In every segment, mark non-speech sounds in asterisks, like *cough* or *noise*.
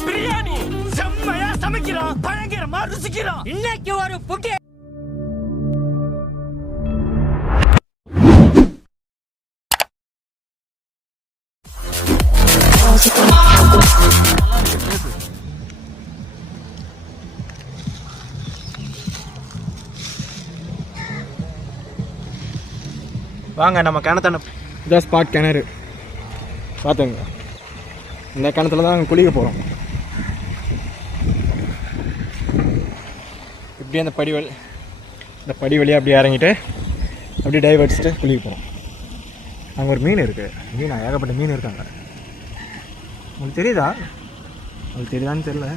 பிரியாணி. செம்மையா சமைக்கிறோம் பயங்கரமா ருசிக்கிறோம் இன்னைக்கு ஒரு புட்டி வாங்க நம்ம கிணத்தான இதான் ஸ்பாட் கிணறு. பார்த்துங்க இந்த கிணத்துல தான் குளிக்க போகிறோம் அப்படியே அந்த படி வழி இந்த படி வழியாக அப்படியே இறங்கிட்டு அப்படியே டைவ் அடிச்சுட்டு குளிக்க போகிறோம் அங்கே ஒரு மீன் இருக்குது மீன் ஏகப்பட்ட மீன் இருக்காங்க. உங்களுக்கு தெரியுதா? உங்களுக்கு தெரியுதான்னு தெரியல.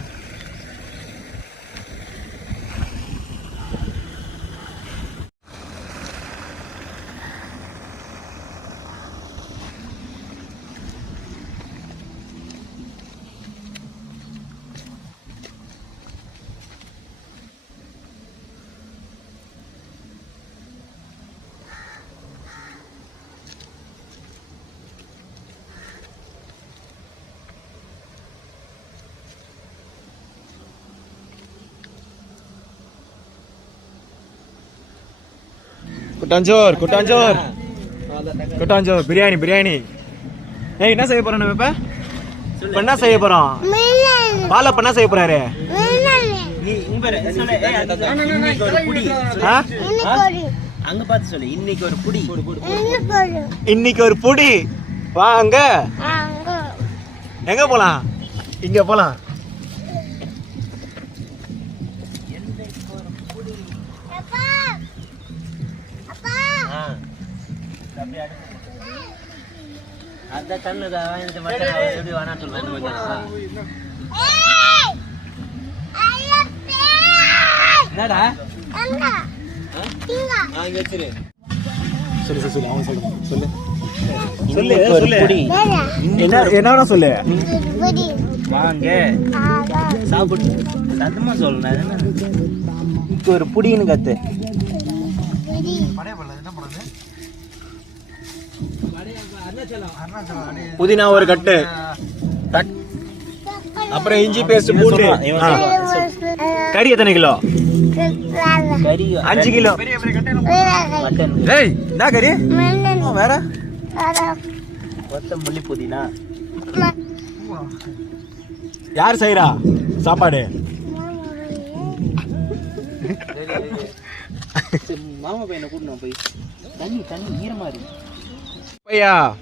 குட்டாஞ்சோர் குட்டாஞ்சோர். குட்டாஞ்சோர் பிரியாணி பிரியாணி. ஏய் என்ன செய்ய போறோம் நம்ம இப்ப? என்ன செய்ய போறோம்? பால பண்ண செய்ய போறாரு? அங்க பார்த்து சொல்லு இன்னைக்கு ஒரு புடி இன்னைக்கு ஒரு புடி. வாங்க எங்க போலாம்? இங்க போலாம் ஆ. அப்படியே அடுத்து. என்னடா? வச்சிரு. சொல்லு சொல்லு சொல்லு அவன் சொல்லு. சொல்லு. சொல்லு சொல்லு. புடி. என்ன என்ன சொல்லு. வாங்க. சாப்பிட்டு சத்தமா இன்னைக்கு ஒரு புடின்னு கத்து. புதினா ஒரு கட்டு. தட்- அப்புறம் இஞ்சி பேஸ்ட் பூண்டு. கறி எத்தனை கிலோ? கறி அஞ்சு கிலோ. ஏய் என்ன கறி. வேற. கொத்தமல்லி புதினா. யார் செய்றா சாப்பாடு? மாமா பையனை கூட்டணும் போய். தண்ணி தண்ணி ஈரமா இருக்கு. பையா.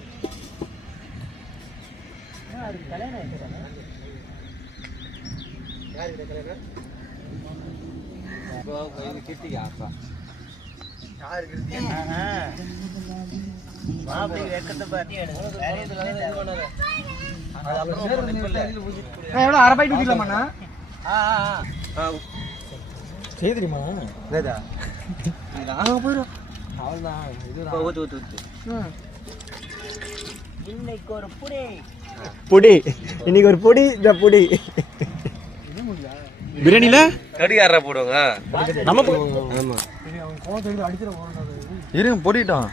மாப்பிள்ளை வெக்கத்தை பார்த்து எவ்வளோ அரை ஊற்றிடலாமாண்ணா செய்ய தெரியுமா இன்னைக்கு ஒரு புடி பொடி. இன்னைக்கு ஒரு பொடி இந்த பொடி. பிரியாணில? கடிகாரா போடுவாங்க. நம்ம பொ- இருங்க போட்டிட்டோம்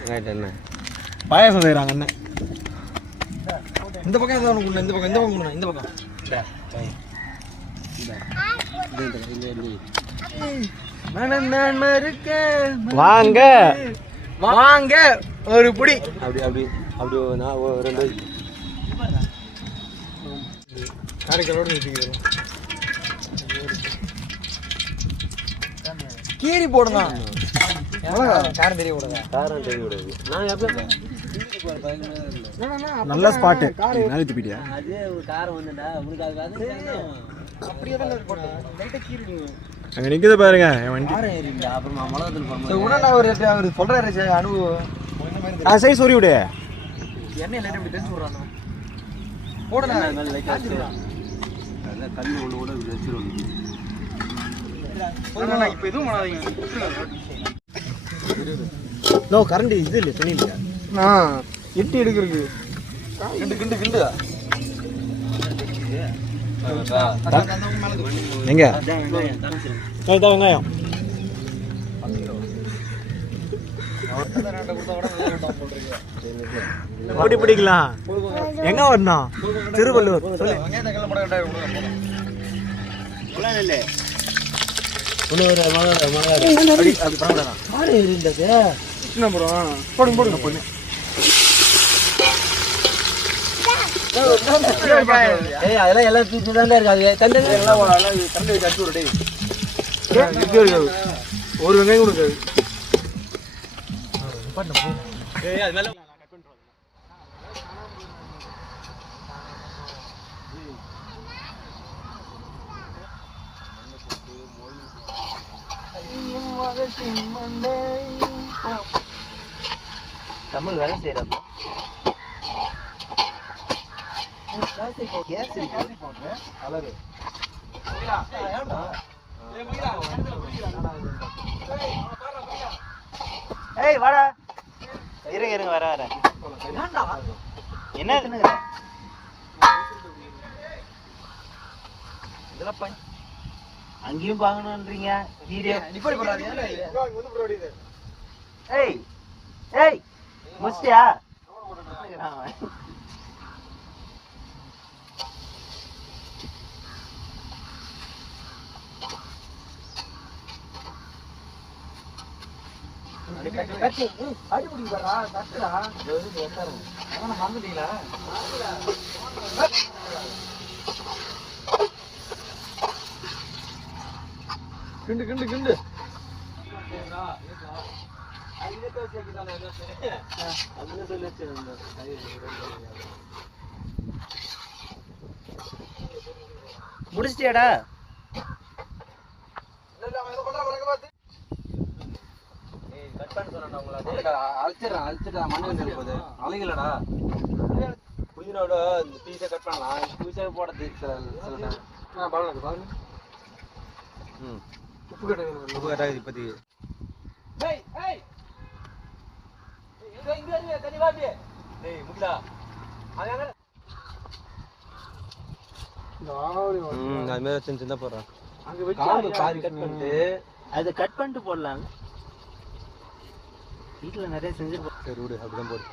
பாயாசம் செய்கிறாங்க அண்ணன். இந்த பக்கம் ஏதாவது ஒன்று இந்த பக்கம் இந்த பக்கம் இந்த பக்கம். வாங்க. வாங்க ஒரு புடி. அப்படி அப்படி அப்படி நான் ஒரு ரெண்டு. காரைக்காலோட நிறுத்திக்கிறோம். கீரி போடுங்க காரம் தெரிய கூடாது? காரம் தெரிய விடாது நான் எப்போ நல்ல ஸ்பாட்டு நாளை துப்பிட்டியா அது ஒரு காரம் வந்துடா உங்களுக்கு அது வந்து அங்க நிக்குது பாருங்க வண்டி. அப்புறமா மிளகாத்தூள் போடும்போது உடனே அவர் அவர் சொல்றாரு அனுபவம். ஆ சரி சொறி விடு. எண்ணெய் லைட் அப்படி தெரிஞ்சு விடுறாங்க போடுங்க வச்சிரு. கல் ஒன்று கூட இப்படி வச்சிருவாங்க இப்போ எதுவும் பண்ணாதீங்க. நோ கரண்ட் இது இல்லை துணி இல்லையா நான் எட்டி எடுக்கிறதுக்கு. கிண்டு கிண்டு கிண்டு எங்க? அதான் வெங்காயம், காமிச்சிரு. இதான் வெங்காயம். கொடுத்தா கூட நல்லா பிடிக்கலாம் எங்க வரணும்? திருவள்ளூர் சொல்லு. அப்படி போடுங்க போடுங்க பொண்ணு ஏய் அதெல்லாம் எல்லாம் தூக்கி தான் இருக்காது தண்டை எல்லாம் தண்டை வச்சு அடிச்சு விடு ஒரு வெங்காயம் கொடுக்காது. தமிழ் வேலை செய்யறப்ப ஏய் வாடா இருங்க இருங்க வர வர என்ன? இதுன்னு இதெல்லாம் பண்- அங்கேயும் பார்க்கணுன்றீங்க வீடியோ. ஏய் ஏய் முடிச்சிட்டியா கிண்டு கிண்டு கிண்டு. முடிச்சிட்டியாடா? அழைச்சிடறேன் அழைச்சிட்டேன் மண்ணு வந்து போகுது அழகிலடா புதினோட இந்த பீஸை கட் பண்ணலாம் பீஸே போட சில சில டைம் பாருங்க பாருங்க. ம். உப்பு கட்ட உப்பு கட்டாது இப்போதைக்கு ஏய் முக்கிலா ம் அது மாதிரி சின்ன சின்ன போடுறேன் காம்பு பாதி கட் பண்ணிட்டு. அதை கட் பண்ணிட்டு போடலாம் வீட்டுல நிறைய செஞ்சிருப்போம் சரி விடு அப்படிதான் போடு.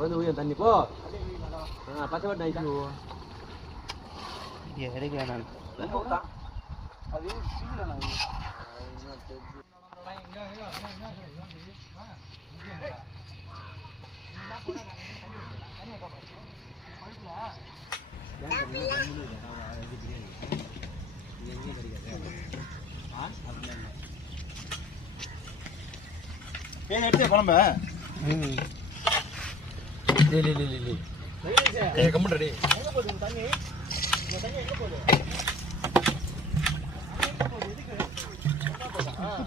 வந்து உயரம் தண்ணி போ. பச்சை வட்டை ஐச்சு எடுக்க நான் ஏன் எடுத்தே குழம்ப. ஏய் கம்முடா டேய்.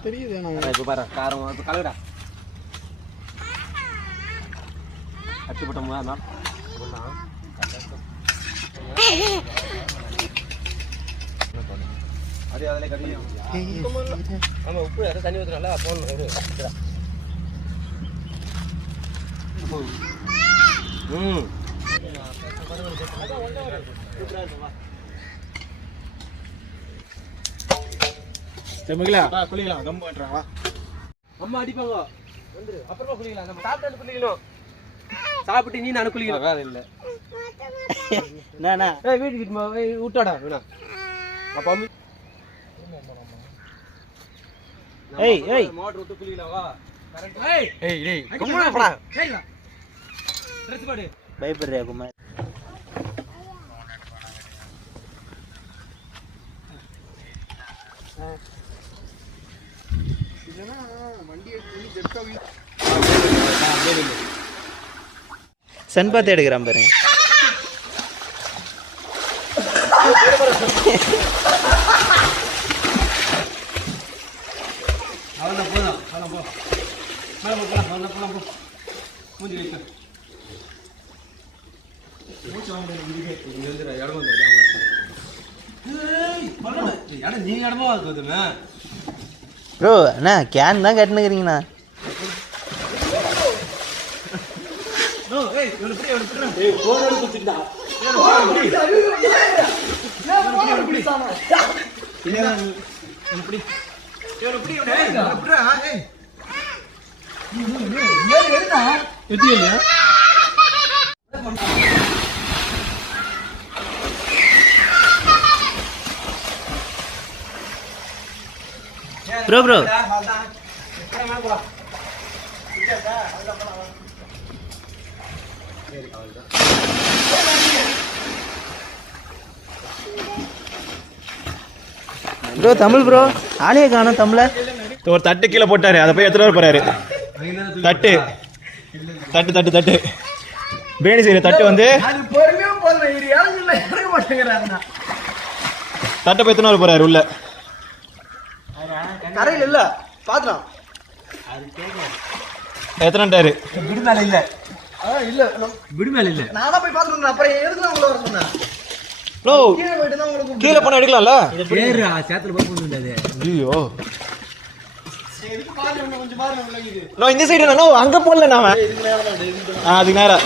தெரியுது இப்போ பாரு காரம் இப்போ கலகுடா அச்சு போட்டோமா மேம். அப்படியே அதில் கட்டி ஆமா உப்பு அதை தண்ணி ஊற்றுனால. இதுடா. ம். செம்மிங்களா குளிக்கலாம். கம்பு கட்டுறாங்களா அம்மா அடிப்பாங்க. வந்துரு. அப்புறமா குளிக்கலாம். நம்ம சாப்பிட்டு குளிக்கணும். சாப்பிட்டு நீ நானும் குளிக்கணும். வேற இல்லை *laughs* ஏய் வீட்டுக்கு விட்டாடா. வேணா. அப்போ அம்மி. ஏய் ஏய். மோட்டர் விட்டு குளிக்கலாம். வா. ஏய் ஏய் டேய் கம்முனு போடா ட்ரெஸ் போடு. பயப்படுறியா குமார்? சன் பார்த்து எடுக்கிறான் பாருங்க அவன போலாம் அவன போ. மேல போ போலாம் அவன போலாம் போ. மூஞ்சி வைக்க. மூச்சு வாங்க இங்க இடம் வந்து இடம் நீ இடமா இருக்குதுமே ப்ரோ அண்ணா கேன் தான் கட்டுனுக்கிறீங்கண்ணா ஏய் இவன பிடி இவன பிடி ஏய் போன் எடுத்து குத்திட்டா எத்தியா bro bro bro Tamil bro ஆளையே காணும் தமிழ. ஒரு தட்டு கீழே போட்டாரு. அதை போய் எடுத்துட்டு வர போறாரு. தட்டு. தட்டு தட்டு தட்டு. பிரியாணி செய்யற தட்டு வந்து தட்டை போய் எத்தனை வர போறாரு உள்ள. கரையில் இல்ல. பாத்துலாம் எத்தனைட்டாரு விடுமேல இல்ல. இல்ல விடுமேல இல்ல. நானா போய் பாத்துட்டு அப்புறம் எதுக்கு உங்களை வர சொன்னேன்? ப்ரோ கீழே போயிட்டு தான் உங்களுக்கு கீழே போனா எடுக்கலாம்ல? ஏறு சேத்துல போய் வந்தாது ஐயோ. இந்த சைடு நான் அங்க போடல நாம. ஆ அதுக்கு நேரம்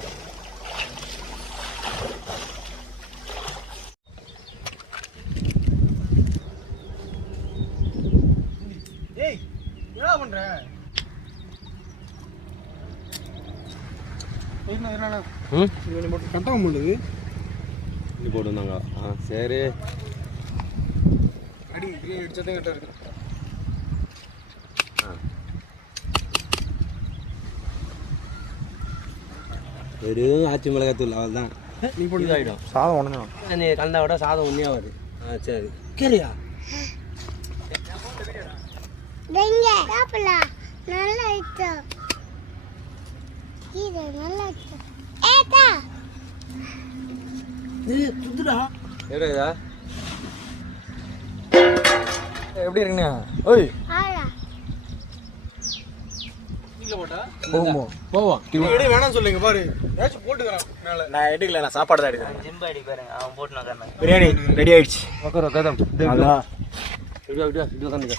கட்டவும் முடியுது இது போட்டுருந்தாங்க. ஆ சரி. அடி அடிச்சதே கிட்ட இருக்கு வெறும் ஆச்சி மிளகாத்தூள் அவள் தான் நீ போட்டு சாதம் உடனே நீ கலந்தா விட சாதம் உண்மையாகாது ஆ சரி. கேரியா வெங்க நல்லா இருக்கு. இருக்கு ஏத்தா எப்படி இருக்குங்க ஓய். ஆளா போவோம் போவோம் வேணாம் சொல்லுங்க பாரு. ஏதாச்சும் போட்டுக்கிறேன் மேல. நான் எடுக்கல நான் சாப்பாடு தான் எடுக்கிறேன். ஜிம்பா அடி பாருங்க அவன் போட்டு நோக்கான பிரியாணி ரெடி ஆயிடுச்சு. இப்படி உட்காந்துக்க